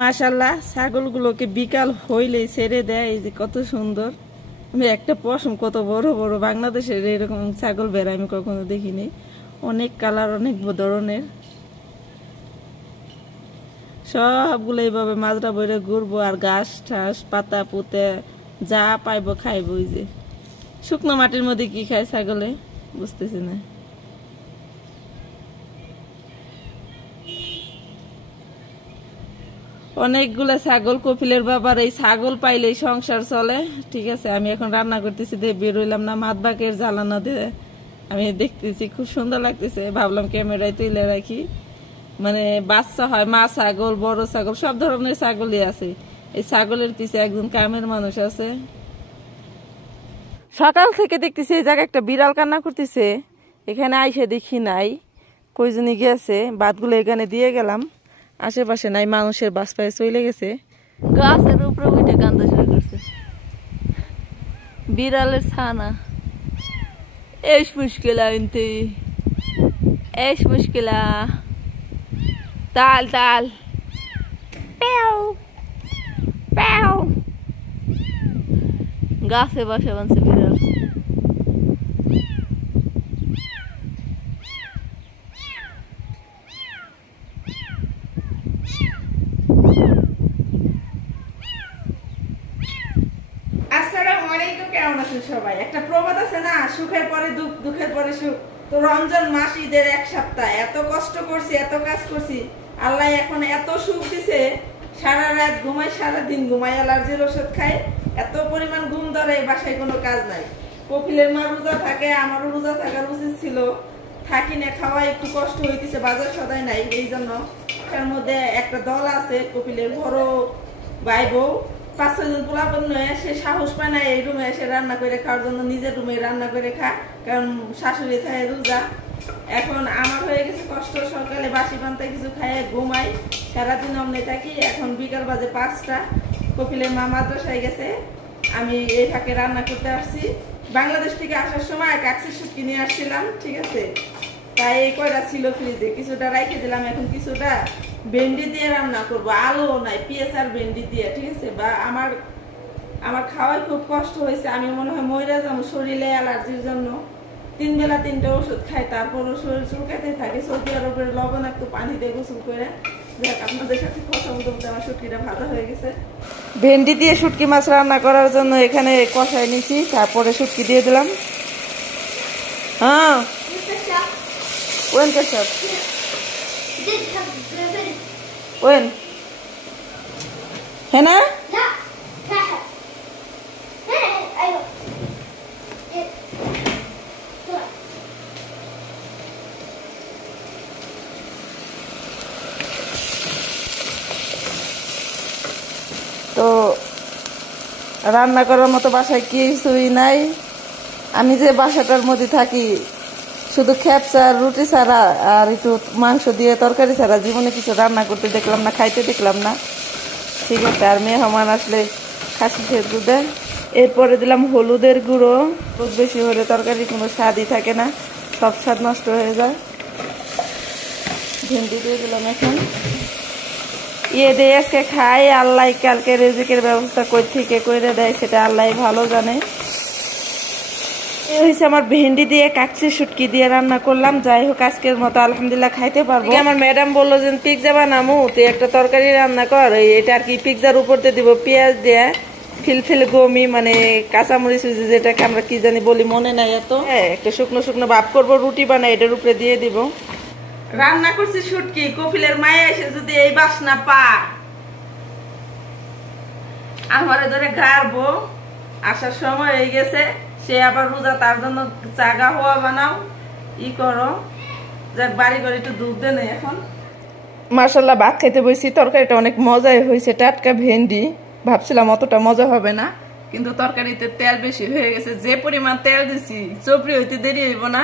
মাশাআল্লাহ ছাগলগুলোকে বিকাল হইলেই ছেড়ে দেয়, এই যে কত সুন্দর। আমি একটা পশম কত বড় বড়, বাংলাদেশের এরকম ছাগল বেড়া আমি কখনো দেখিনি। অনেক কালার, অনেক ধরনের। সবগুলো এইভাবে মাজরা বইরে ঘুরবো আর ঘাস ঠাস পাতা পুঁতে যা পাইবো খাইবো। ওই যে শুকনো মাটির মধ্যে কি খায় ছাগলে বুঝতেছি না। অনেকগুলা ছাগল, কপিলের বাবার এই ছাগল পাইলেই সংসার চলে। ঠিক আছে, আমি এখন রান্না করতেছি, দিয়ে বেরোইলাম না, মাদবাকের জ্বালানো দিয়ে আমি দেখতেছি, খুব সুন্দর লাগতেছে। ভাবলাম ক্যামেরায় তুলে রাখি। মানে বাচ্চা হয় মা ছাগল, বড় ছাগল, সব ধরনের ছাগলই আছে। এই ছাগলের পিছে একজন কামের মানুষ আছে। সকাল থেকে দেখতেছি এই জায়গায় একটা বিড়াল কান্না করতেছে। এখানে আইসে দেখি নাই, কয়জনই গেছে। ভাতগুলো এখানে দিয়ে গেলাম, আশেপাশে নাই, মানুষের বাস পায়ে চলে গেছে। গাছের উপরে উঠে কান্দা শুরু করছে। বিড়ালের ছানা। এস মুশকিলা ইনতে, এস মুশকিলা। তাল তাল প্যাও প্যাও। গাছে বসে বানছে বিড়াল। আসসালামু আলাইকুম, কেমন আছেন সবাই? একটা প্রবাদ আছে না, সুখের পরে দুঃখ, দুঃখের পরে সুখ। তো রমজান মাস, ঈদের এক সপ্তাহ এত কষ্ট করছি, এত কাজ করছি, আল্লাহ এখন এত সুখ দিছে। সারা রাত ঘুমাই, সারাদিন ঘুমাই, অ্যালার্জির ওষুধ খাই, এত পরিমাণ ঘুম ধরে, বাসায় কোনো কাজ নাই। কপিলের মা রোজা থাকে, আমারও রোজা থাকার উচিত ছিল, থাকি না, খাওয়া একটু কষ্ট হইতেছে, বাজার সদাই নাই। এই জন্য তার মধ্যে একটা দল আছে, কপিলের বড় ভাই বউ 5-6 জন পোলাপন নয়, সে সাহস পায় না এই রুমে এসে রান্না করে খাওয়ার জন্য। নিজের রুমে রান্না করে খা, কারণ শাশুড়ি থাকে রোজা। এখন আমার হয়ে গেছে কষ্ট, সকালে বাসি পান্তা কিছু খায় ঘুমাই, সারাদিন অমনে থাকি। এখন বিকাল বাজে 5টা, কপিলের মা মাদ্রাসায় গেছে, আমি এই ফাঁকে রান্না করতে আসছি। বাংলাদেশ থেকে আসার সময় কাকসির শুটকি নিয়ে আসছিলাম, ঠিক আছে, তাই এই কয়টা ছিল ফ্রিজে, কিছুটা রাইখে দিলাম। এখন কিছুটা ভেন্ডি দিয়ে রান্না করবো, আলু নাই, পেঁয়াজ আর ভেন্ডি দিয়ে, ঠিক আছে। বা আমার খাওয়াই খুব কষ্ট হয়েছে, আমি মনে হয় মইরা যাবো শরীরে অ্যালার্জির জন্য। 3 বেলা 3টা ওষুধ খাই, তারপরও শরীর চুলকাতে থাকে। সৌদি আরবের লবণাক্ত পানি দিয়ে গোসল করে। দেখ, আপনাদের সাথে কথা বলতে বলতে আমার শুটকিটা ভাজা হয়ে গেছে। ভেন্ডি দিয়ে শুটকি মাছ রান্না করার জন্য এখানে কষাই নিছি, তারপরে শুটকি দিয়ে দিলাম। হ্যাঁ, ওয়েন কেশব وين؟ هنا؟ لا تحت هنا. ايوه তো রান্না করার মতো বাসায় কিছুই নাই। আমি যে বাসাটার মধ্যে থাকি, শুধু খেপসা রুটি ছাড়া আর একটু মাংস দিয়ে তরকারি ছাড়া জীবনে কিছু রান্না করতে দেখলাম না, খাইতে দেখলাম না, ঠিক আছে। আর মেহমান আসলে খাসি সেদ্ধ দেয়। এরপরে দিলাম হলুদের গুঁড়ো। হলুদ বেশি হলে তরকারি কোনো স্বাদই থাকে না, সব স্বাদ নষ্ট হয়ে যায়। ভেন্ডি দিয়ে দিলাম এখন। দিয়ে আজকে খাই, আল্লাহ কালকে রিজিকের ব্যবস্থা কই থেকে করে দেয় সেটা আল্লাহ ভালো জানে। আমার ভেন্ডি দিয়ে কাকসি শুটকি দিয়ে রান্না করলাম। যাই হোক, আজকের মতো আলহামদুলিল্লাহ খাইতে পারবো। আমার ম্যাডাম বললো যে পিৎজা বানামু, তুই একটা তরকারি রান্না কর। এটা আর কি, পিৎজার উপর দিয়ে দিব পেঁয়াজ দিয়ে ফিলফিল গমি, মানে কাঁচামরিচ, যেটাকে আমরা কি জানি বলি মনে নাই এত। হ্যাঁ, একটা শুকনো শুকনো ভাব করবো, রুটি বানাই, এটার উপরে দিয়ে দিব। রান্না করছি শুটকি, কপিলের মায়ে এসে যদি এই বাসনা পা, আমারে ধরে গাড়বো। আসার সময় হয়ে গেছে, সে আবার রোজা, তার জন্য চাগা হওয়া বানাও, ই করো। যাক, বাড়ি করে একটু দুধ দেন এখন। মাশাআল্লাহ, ভাত খাইতে বসছি, তরকারিটা অনেক মজাই হয়েছে। টাটকা ভেন্ডি, ভাবছিলাম অতটা মজা হবে না, কিন্তু তরকারিতে তেল বেশি হয়ে গেছে। যে পরিমাণ তেল দিছি, চপড়ি হইতে দেরি হইব না।